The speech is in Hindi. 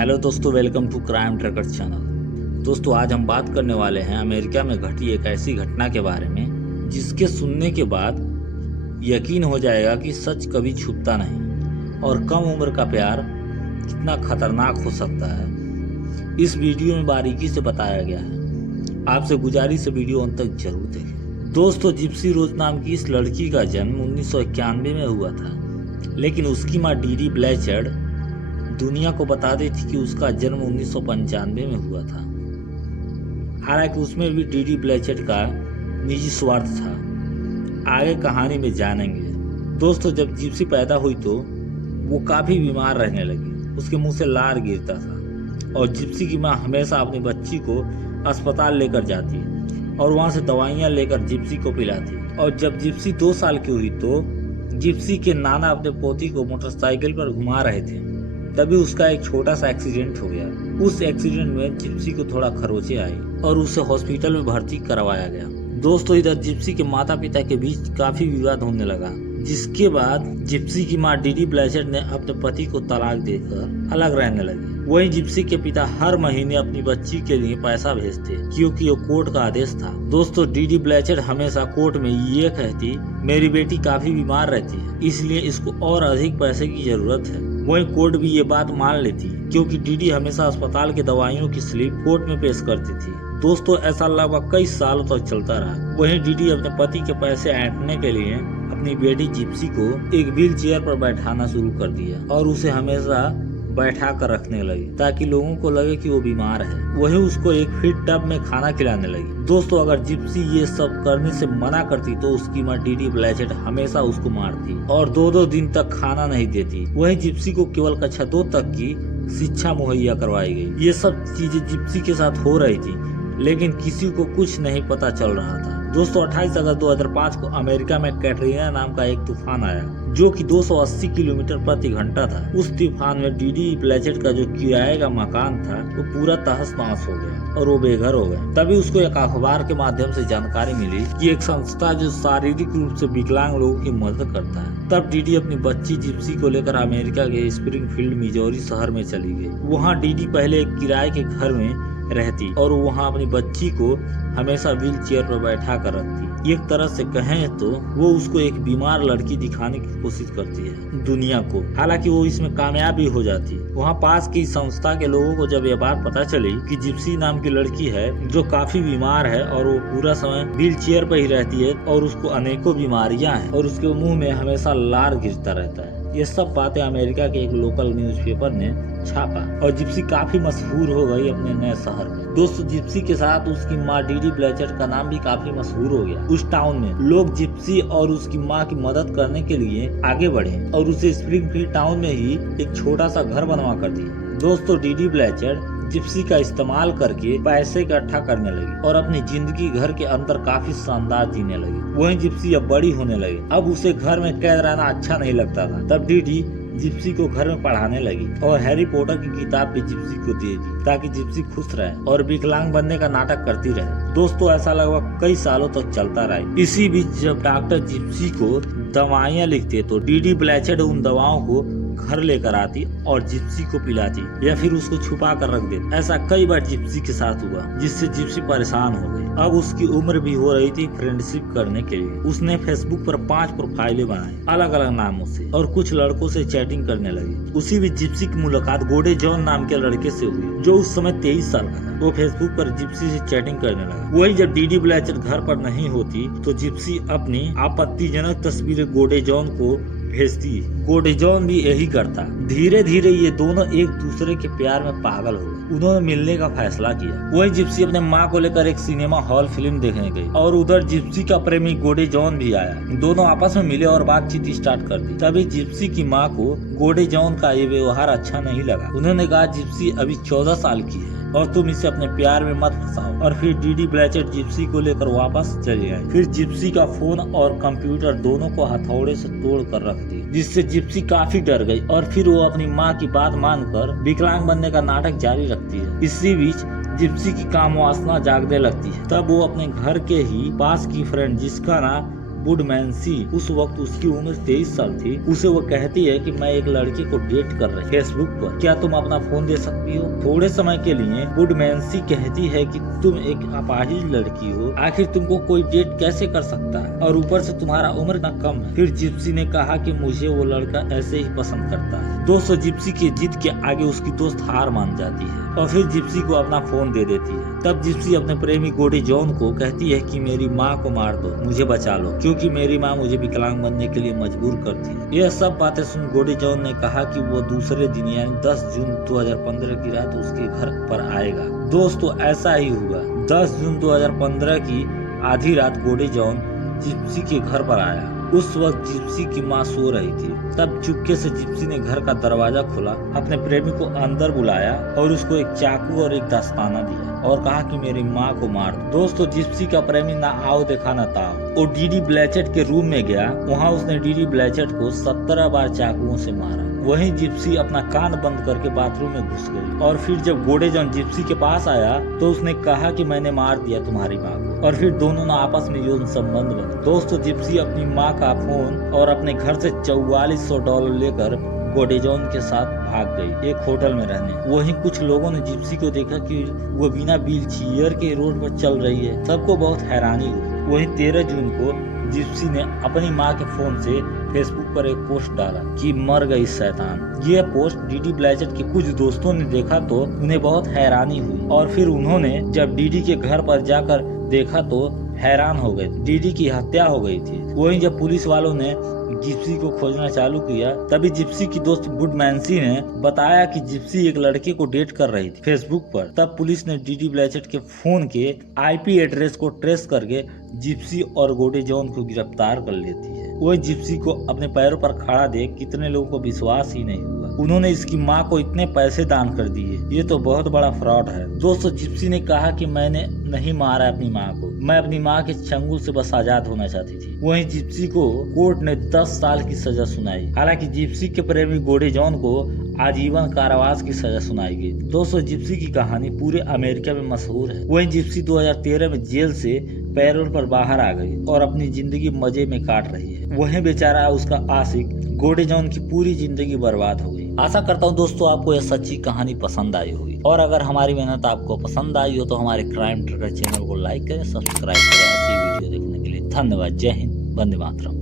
हेलो दोस्तों, welcome to crime tracker channel. दोस्तों, आज हम बात करने वाले हैं अमेरिका में घटी एक ऐसी घटना के बारे में जिसके सुनने के बाद यकीन हो जाएगा कि सच कभी छुपता नहीं और कम उम्र का प्यार कितना खतरनाक हो सकता है। इस वीडियो में बारीकी से बताया गया है। आपसे गुजारिश है वीडियो अंत तक जरूर देखें। दोस्तों, जिप्सी रोज नाम की इस लड़की का जन्म 1991 में हुआ था, लेकिन उसकी माँ डीडी ब्लैचर्ड दुनिया को बता दी थी कि उसका जन्म 1995 में हुआ था। हालांकि उसमें भी डीडी ब्लैचर्ड का निजी स्वार्थ था। आगे कहानी में जानेंगे। दोस्तों, जब जिप्सी पैदा हुई तो वो काफ़ी बीमार रहने लगी। उसके मुंह से लार गिरता था और जिप्सी की माँ हमेशा अपनी बच्ची को अस्पताल लेकर जाती और वहाँ से दवाइयाँ लेकर जिप्सी को पिलाती। और जब जिप्सी 2 साल की हुई तो जिप्सी के नाना अपने पोती को मोटरसाइकिल पर घुमा रहे थे, तभी उसका एक छोटा सा एक्सीडेंट हो गया। उस एक्सीडेंट में जिप्सी को थोड़ा खरोंचे आई और उसे हॉस्पिटल में भर्ती करवाया गया। दोस्तों, इधर जिप्सी के माता पिता के बीच काफी विवाद होने लगा, जिसके बाद जिप्सी की मां डीडी ब्लैचर्ड ने अपने पति को तलाक देकर अलग रहने लगी। वहीं जिप्सी के पिता हर महीने अपनी बच्ची के लिए पैसा भेजते, क्योंकि वो कोर्ट का आदेश था। दोस्तों, डीडी ब्लैचर्ड हमेशा कोर्ट में ये कहती, मेरी बेटी काफी बीमार रहती है, इसलिए इसको और अधिक पैसे की जरूरत है। वहीं कोर्ट भी ये बात मान लेती, क्योंकि डीडी हमेशा अस्पताल की दवाइयों की स्लिप कोर्ट में पेश करती थी। दोस्तों, ऐसा लगभग कई सालों तक चलता रहा। वहीं डीडी अपने पति के पैसे ऐंठने के लिए अपनी बेटी जिप्सी को एक व्हील चेयर पर बैठाना शुरू कर दिया और उसे हमेशा बैठा कर रखने लगी, ताकि लोगों को लगे कि वो बीमार है। वहीं उसको एक फिट टब में खाना खिलाने लगी। दोस्तों, अगर जिप्सी ये सब करने से मना करती तो उसकी मां डीडी ब्लैचर्ड हमेशा उसको मारती और 2-2 दिन तक खाना नहीं देती। वहीं जिप्सी को केवल कक्षा 2 तक की शिक्षा मुहैया करवाई गई। ये सब चीजें जिप्सी के साथ हो रही थी, लेकिन किसी को कुछ नहीं पता चल रहा था। दोस्तों, 28 अगस्त 2005 को अमेरिका में कैटरीना नाम का एक तूफान आया, जो कि 280 किलोमीटर प्रति घंटा था। उस तूफान में डीडी ब्लैचर्ड का जो किराए का मकान था वो पूरा तहस नहस हो गया और वो बेघर हो गए। तभी उसको एक अखबार के माध्यम से जानकारी मिली कि एक संस्था जो शारीरिक रूप से विकलांग लोगों की मदद करता है। तब डीडी अपनी बच्ची जिप्सी को लेकर अमेरिका के स्प्रिंगफील्ड मिजोरी शहर में चली गई। वहाँ डीडी पहले एक किराए के घर में रहती और वहाँ अपनी बच्ची को हमेशा व्हील चेयर पर बैठा कर रखती। एक तरह से कहें तो वो उसको एक बीमार लड़की दिखाने की कोशिश करती है दुनिया को। हालांकि वो इसमें कामयाब भी हो जाती। वहाँ पास की संस्था के लोगों को जब ये बात पता चली कि जिप्सी नाम की लड़की है जो काफी बीमार है और वो पूरा समय व्हील चेयर पर ही रहती है और उसको अनेकों बीमारियां हैं और उसके मुंह में हमेशा लार गिरता रहता है, ये सब बातें अमेरिका के एक लोकल न्यूज़पेपर ने छापा और जिप्सी काफी मशहूर हो गई अपने नए शहर में। दोस्तों, जिप्सी के साथ उसकी माँ डीडी ब्लैचर्ड का नाम भी काफी मशहूर हो गया। उस टाउन में लोग जिप्सी और उसकी माँ की मदद करने के लिए आगे बढ़े और उसे स्प्रिंगफील्ड टाउन में ही एक छोटा सा घर बनवा कर दिया। दोस्तों, डीडी ब्लैचर्ड जिप्सी का इस्तेमाल करके पैसे इकट्ठा करने लगी और अपनी जिंदगी घर के अंदर काफी शानदार जीने लगी। वहीं जिप्सी अब बड़ी होने लगी। अब उसे घर में कैद रहना अच्छा नहीं लगता था। तब डीडी जिप्सी को घर में पढ़ाने लगी और हैरी पॉटर की किताब भी जिप्सी को दे दी, ताकि जिप्सी खुश रहे और विकलांग बनने का नाटक करती रहे। दोस्तों, ऐसा लगभग कई सालों तक चलता रहा। इसी बीच जब डॉक्टर जिप्सी को दवाइयाँ लिखते तो डीडी ब्लैचर्ड उन दवाओं को घर लेकर आती और जिप्सी को पिलाती या फिर उसको छुपा कर रख देती। ऐसा कई बार जिप्सी के साथ हुआ, जिससे जिप्सी परेशान हो गई। अब उसकी उम्र भी हो रही थी फ्रेंडशिप करने के लिए। उसने फेसबुक पर 5 प्रोफाइलें बनाई अलग अलग नामों से और कुछ लड़कों से चैटिंग करने लगी। उसी बीच जिप्सी की मुलाकात गोडे जॉन नाम के लड़के से हुई, जो उस समय 23 साल का था। वो फेसबुक पर जिप्सी से चैटिंग करने लगा। वही जब डीडी ब्लैचर्ड घर पर नहीं होती तो जिप्सी अपनी आपत्तिजनक तस्वीरें गोडे जॉन को भेजती। गोडे जॉन भी यही करता। धीरे धीरे ये दोनों एक दूसरे के प्यार में पागल हो गए। उन्होंने मिलने का फैसला किया। वही जिप्सी अपने माँ को लेकर एक सिनेमा हॉल फिल्म देखने गई और उधर जिप्सी का प्रेमी गोडे जॉन भी आया। दोनों आपस में मिले और बातचीत स्टार्ट कर दी। तभी जिप्सी की माँ को गोडे जॉन का ये व्यवहार अच्छा नहीं लगा। उन्होंने कहा, जिप्सी अभी 14 साल की है और तुम इसे अपने प्यार में मत फंसाओ। और फिर डीडी ब्लैचर्ड जिप्सी को लेकर वापस चले आए। फिर जिप्सी का फोन और कंप्यूटर दोनों को हथौड़े से तोड़ कर रख दी, जिससे जिप्सी काफी डर गई और फिर वो अपनी माँ की बात मानकर विकलांग बनने का नाटक जारी रखती है। इसी बीच जिप्सी की काम वासना जागने लगती है। तब वो अपने घर के ही पास की फ्रेंड जिसका नाम वुडमैन्सी, उस वक्त उसकी उम्र 23 साल थी, उसे वो कहती है कि मैं एक लड़के को डेट कर रही फेसबुक पर, क्या तुम अपना फोन दे सकती हो? थोड़े समय के लिए वुडमैन्सी कहती है कि तुम एक अपाहिज लड़की हो, आखिर तुमको कोई डेट कैसे कर सकता है, और ऊपर से तुम्हारा उम्र इतना कम है। फिर जिप्सी ने कहा कि मुझे वो लड़का ऐसे ही पसंद करता है। दोस्तों जिप्सी की जिद के आगे उसकी दोस्त हार मान जाती है और फिर जिप्सी को अपना फोन दे देती है। तब जिप्सी अपने प्रेमी गोडे जॉन को कहती है कि मेरी माँ को मार दो, मुझे बचा लो, क्योंकि मेरी माँ मुझे विकलांग बनने के लिए मजबूर करती है। यह सब बातें सुन गोडे जॉन ने कहा कि वो दूसरे दिन यानी 10 जून 2015 की रात उसके घर पर आएगा। दोस्तों ऐसा ही हुआ। 10 जून 2015 की आधी रात गोडे जॉन जिप्सी के घर पर आया। उस वक्त जिप्सी की माँ सो रही थी। तब चुपके से जिप्सी ने घर का दरवाजा खोला, अपने प्रेमी को अंदर बुलाया और उसको एक चाकू और एक दस्ताना दिया और कहा कि मेरी माँ को मार दो। दोस्तों जिप्सी का प्रेमी ना आओ देखा ना ताओ, वो डीडी ब्लैचेट के रूम में गया। वहाँ उसने डीडी ब्लैचेट को 17 बार चाकुओं से मारा। वहीं जिप्सी अपना कान बंद करके बाथरूम में घुस गई और फिर जब गोडे जॉन जिप्सी के पास आया तो उसने कहा कि मैंने मार दिया तुम्हारी माँ को, और फिर दोनों ने आपस में यौन संबंध बने। दोस्तों जिप्सी अपनी माँ का फोन और अपने घर से $4400 लेकर गोडे जॉन के साथ भाग गई एक होटल में रहने। वहीं कुछ लोगों ने जिप्सी को देखा कि वो बिना व्हील चेयर के रोड पर चल रही है। सबको बहुत हैरानी हुई। वहीं 13 जून को जिप्सी ने अपनी माँ के फोन से फेसबुक पर एक पोस्ट डाला कि मर गई शैतान। यह पोस्ट डीडी ब्लैचेट के कुछ दोस्तों ने देखा तो उन्हें बहुत हैरानी हुई और फिर उन्होंने जब डीडी के घर पर जाकर देखा तो हैरान हो गए। डीडी की हत्या हो गई थी। वहीं जब पुलिस वालों ने जिप्सी को खोजना चालू किया तभी जिप्सी की दोस्त वुडमैन्सी ने बताया कि जिप्सी एक लड़के को डेट कर रही थी फेसबुक पर। तब पुलिस ने डीडी ब्लैचेट के फोन के आईपी एड्रेस को ट्रेस करके जिप्सी और गोडे जॉन को गिरफ्तार कर लेती है। वह जिप्सी को अपने पैरों पर खड़ा देख कितने लोगों को विश्वास ही नहीं हुआ। उन्होंने इसकी माँ को इतने पैसे दान कर दिए, ये तो बहुत बड़ा फ्रॉड है। दोस्तों जिप्सी ने कहा कि मैंने नहीं मारा अपनी माँ को, मैं अपनी माँ के चंगुल से बस आजाद होना चाहती थी। वहीं जिप्सी को कोर्ट ने 10 साल की सजा सुनाई। हालांकि जिप्सी के प्रेमी गोडे जॉन को आजीवन कारावास की सजा सुनाई गई। दोस्तों जिप्सी की कहानी पूरे अमेरिका में मशहूर है। वहीं जिप्सी 2013 में जेल से पैरोल पर बाहर आ गई और अपनी जिंदगी मजे में काट रही है। वहीं बेचारा उसका आशिक गोडे जॉन की पूरी जिंदगी बर्बाद हो गई। आशा करता हूँ दोस्तों आपको यह सच्ची कहानी पसंद आई होगी, और अगर हमारी मेहनत आपको पसंद आई हो तो हमारे क्राइम ट्रकर चैनल को लाइक करें, सब्सक्राइब करें। ऐसी वीडियो देखने के लिए धन्यवाद। जय हिंद, वंदे मातरम।